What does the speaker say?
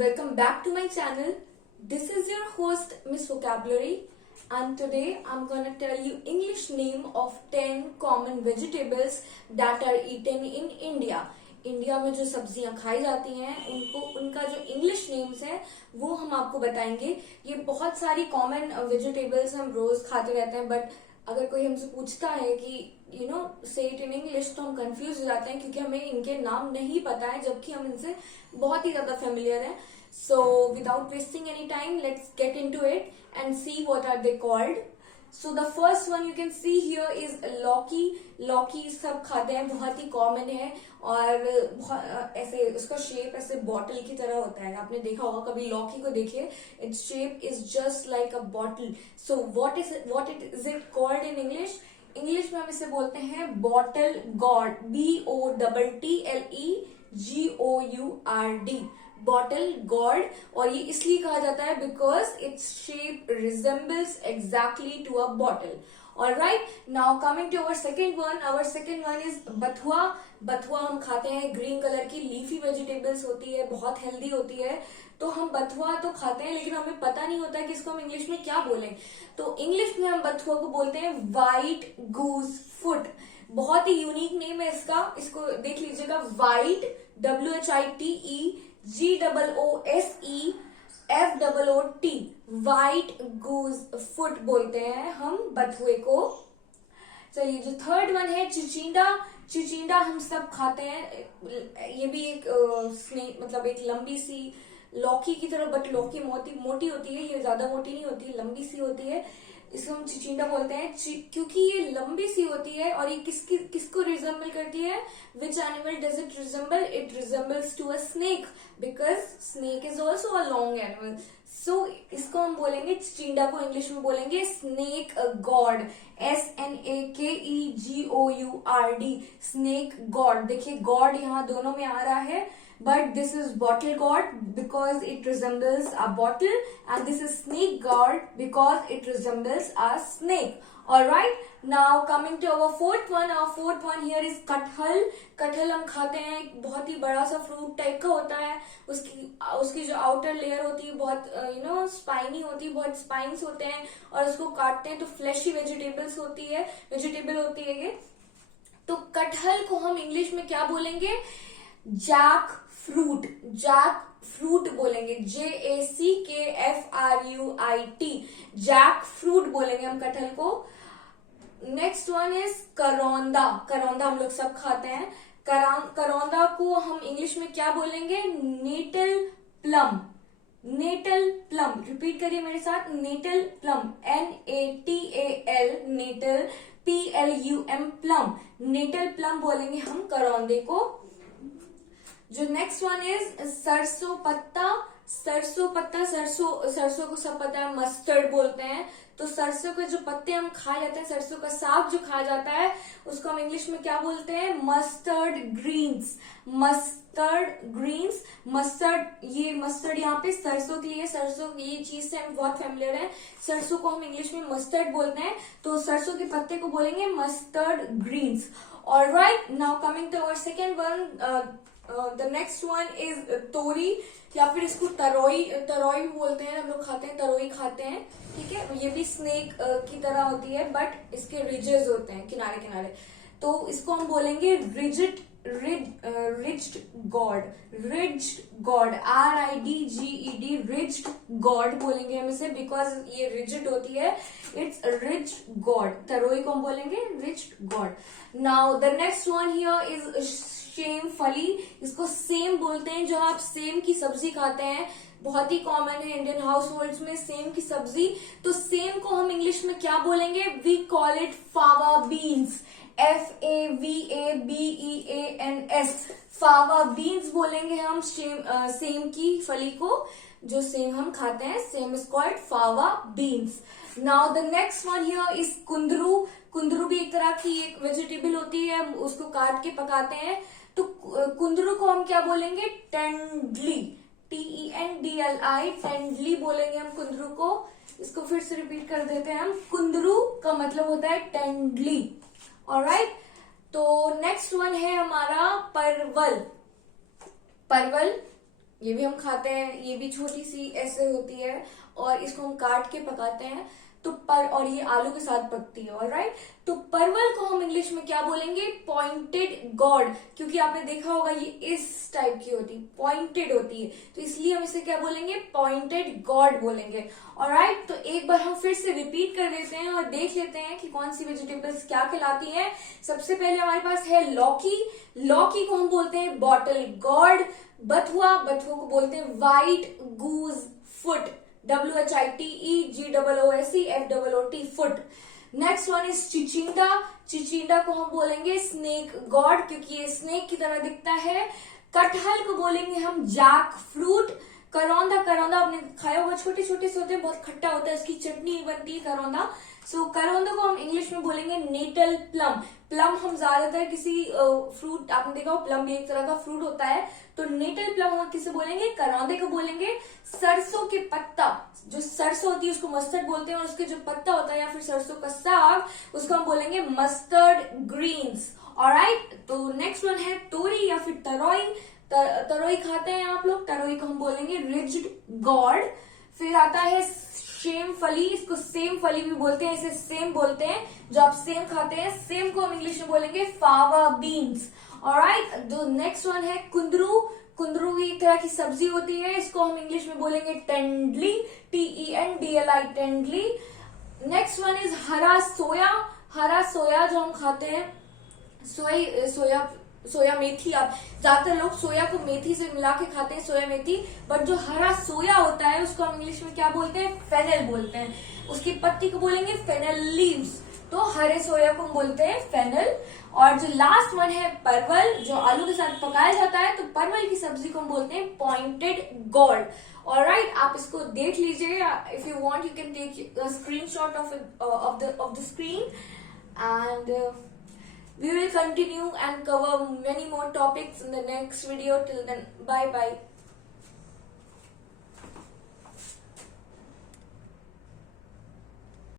Welcome back to my channel. This is your host Miss Vocabulary, and today I'm gonna tell you English name of 10 common vegetables that are eaten in India. India में जो सब्जियां खाई जाती हैं उनको उनका जो English names है वो हम आपको बताएंगे. ये बहुत सारी कॉमन वेजिटेबल्स हम रोज खाते रहते हैं, बट अगर कोई हमसे पूछता है कि से इट इन इंग्लिश तो हम कंफ्यूज हो जाते हैं क्योंकि हमें इनके नाम नहीं पता है, जबकि हम इनसे बहुत ही ज्यादा फेमिलियर हैं. So without wasting any time, let's get into it and see what are they called. So the first one you can see here is लौकी. लौकी सब खाते हैं, बहुत ही कॉमन है और ऐसे उसका शेप ऐसे बॉटल की तरह होता है. आपने देखा होगा कभी लौकी को देखिए, its shape is just like a bottle. So what is it called in English? English में हम इसे बोलते हैं bottle gourd. BOTTLEGOURD, bottle gourd. और ये इसलिए कहा जाता है because its shape resembles exactly to a bottle. Alright, now coming to our second one. Our second one is bathua. बथुआ हम खाते हैं, ग्रीन कलर की लीफी वेजिटेबल्स होती है, बहुत हेल्दी होती है. तो हम बथुआ तो खाते हैं लेकिन हमें पता नहीं होता है कि इसको हम इंग्लिश में क्या बोलें. तो इंग्लिश में हम बथुआ को बोलते हैं व्हाइट गूज फुट. बहुत ही यूनिक नेम है इसका, इसको देख लीजिएगा. व्हाइट WHITE GOOSEFOOT, व्हाइट गूज फुट बोलते हैं हम बथुए को. चलिए, जो थर्ड वन है चिचिंडा. चिचिंडा हम सब खाते हैं. ये भी एक मतलब एक लंबी सी लौकी की तरह, बट लौकी मोटी होती है, ये ज्यादा मोटी नहीं होती, लंबी सी होती है. इसको हम चिचिंडा बोलते हैं क्योंकि ये लंबी सी होती है. और ये किसको रिजेंबल करती है? Which animal does it resemble? It resembles to a snake, because snake is also a long animal. So इसको हम बोलेंगे, चिचिंडा को इंग्लिश में बोलेंगे snake gourd. SNAKEGOURD, snake gourd. देखिए गॉड यहाँ दोनों में आ रहा है, but this is bottle gourd because it resembles a bottle, and this is snake gourd because it resembles a snake. Alright, now coming to our fourth one. Our fourth one here is कटहल. कटहल हम खाते हैं, बहुत ही बड़ा सा fruit type का होता है. उसकी जो आउटर लेयर होती है बहुत स्पाइनी होती है, बहुत स्पाइन्स होते हैं, और उसको काटते हैं तो फ्लैशी वेजिटेबल होती है ये. तो कटहल को हम इंग्लिश में क्या बोलेंगे? Jackfruit. जैक फ्रूट बोलेंगे, JACKFRUIT, जैक फ्रूट बोलेंगे हम कटहल को. नेक्स्ट वन इज करौंदा. करौंदा हम लोग सब खाते हैं. करौंदा को हम इंग्लिश में क्या बोलेंगे? Natal plum. Natal plum, repeat करिए मेरे साथ. Natal plum, NATAL, natal PLUM, plum. Natal plum बोलेंगे हम करौंदे को. जो नेक्स्ट वन इज सरसों पत्ता. सरसों पत्ता, सरसों को सब पता है मस्टर्ड बोलते हैं. तो सरसों के जो पत्ते हम खाए जाते हैं, सरसों का साग जो खाया जाता है, उसको हम इंग्लिश में क्या बोलते हैं? Mustard greens. Mustard greens. Mustard यहाँ पे सरसों के लिए, सरसों ये चीज से हम बहुत फेमिलियर है. सरसों को हम इंग्लिश में मस्टर्ड बोलते हैं, तो सरसों के पत्ते को बोलेंगे mustard greens. Alright, now coming to our second one. The next one is tori, या फिर इसको तरोई भी बोलते हैं. हम लोग खाते हैं, तरोई खाते हैं. ठीक है, ये भी स्नेक की तरह होती है, बट इसके रिजेस होते हैं किनारे किनारे. तो इसको हम बोलेंगे rigid God. Rigid God, RIDGED, rigid God बोलेंगे हम इसे, बिकॉज ये रिजिड होती है. It's rigid God. तरोई को हम बोलेंगे rigid God. Now the next one here is same फली. इसको सेम बोलते हैं. जो आप सेम की सब्जी खाते हैं, बहुत ही कॉमन है इंडियन हाउस होल्ड में सेम की सब्जी. तो सेम को हम इंग्लिश में क्या बोलेंगे? We call it fava beans. FAVABEANS, fava beans बोलेंगे हम सेम की फली को. जो सेम हम खाते हैं, सेम is called fava beans. Now the next one here is कुंदरू. कुंदरू भी एक तरह की एक वेजिटेबल होती है, उसको काट के पकाते हैं. तो कुंदरू को हम क्या बोलेंगे? टेंडली. TENDLI, टेंडली बोलेंगे हम कुंदरू को. इसको फिर से रिपीट कर देते हैं हम. कुंदरू का मतलब होता है टेंडली. ऑलराइट, तो नेक्स्ट वन है हमारा परवल. परवल ये भी हम खाते हैं, ये भी छोटी सी ऐसे होती है और इसको हम काट के पकाते हैं। तो और ये आलू के साथ पकती है, ऑलराइट। तो परवल को हम इंग्लिश में क्या बोलेंगे? पॉइंटेड गॉड, क्योंकि आपने देखा होगा ये इस टाइप की होती है, पॉइंटेड होती है, तो इसलिए हम इसे क्या बोलेंगे? पॉइंटेड गॉड बोलेंगे, ऑलराइट। तो एक बार हम फिर से रिपीट कर देते हैं और देख लेते हैं कि कौन सी वेजिटेबल्स क्या कहलाती हैं। सबसे पहले हमारे पास है लौकी। लौकी को हम बोलते हैं बॉटल गॉड। बथुआ, बथुआ को बोलते हैं white goose foot, WHITEGOOSEFOOT, foot. Next one is चिचिंडा। चिचिंडा को हम बोलेंगे स्नेक गॉड, क्योंकि ये स्नेक की तरह दिखता है। कटहल को बोलेंगे हम जैक फ्रूट। करौंदा, करौंदा आपने खाया होगा, छोटे छोटे से होते हैं, बहुत खट्टा होता है, इसकी चटनी बनती है करौंदा। सो करौंदा को हम इंग्लिश में बोलेंगे नेटल प्लम। प्लम हम ज्यादातर किसी फ्रूट, आपने देखा हो प्लम भी एक तरह का फ्रूट होता है, तो नेटल प्लम हम किसे बोलेंगे? करौंदे को बोलेंगे। सरसों के पत्ता, जो सरसों होती है उसको मस्टर्ड बोलते हैं, और उसके जो पत्ता होता है या फिर सरसों का साग, उसको हम बोलेंगे मस्टर्ड ग्रीन्स, ऑलराइट। तो नेक्स्ट वन है तोरी या फिर तरोई। तरोई खाते हैं आप लोग, तरोई को हम बोलेंगे रिज्ड गॉड। फिर आता है सेम फली, इसको सेम फली भी बोलते हैं, इसे सेम बोलते हैं, जो आप सेम खाते हैं, सेम को हम इंग्लिश में बोलेंगे फावा बीन्स, ऑलराइट। जो नेक्स्ट वन है कुंदरू। कुंदरू भी एक तरह की सब्जी होती है, इसको हम इंग्लिश में बोलेंगे टेंडली, TENDLI, टेंडली। नेक्स्ट वन इज हरा सोया। हरा सोया जो हम खाते हैं, सोया मेथी, आप ज्यादातर लोग सोया को मेथी से मिला के खाते हैं, सोया मेथी, बट जो हरा सोया होता है उसको हम इंग्लिश में क्या बोलते हैं? फेनेल बोलते हैं। उसकी पत्ती को बोलेंगे फेनेल लीव्स, तो हरे सोया को बोलते हैं फेनेल। और जो लास्ट वन है परवल, जो आलू के साथ पकाया जाता है, तो परवल की सब्जी को हम बोलते हैं पॉइंटेड गॉड, ऑलराइट। आप इसको देख लीजिए, if you want you can take a screenshot of the screen, and we will continue and cover many more topics in the next video. Till then, bye bye.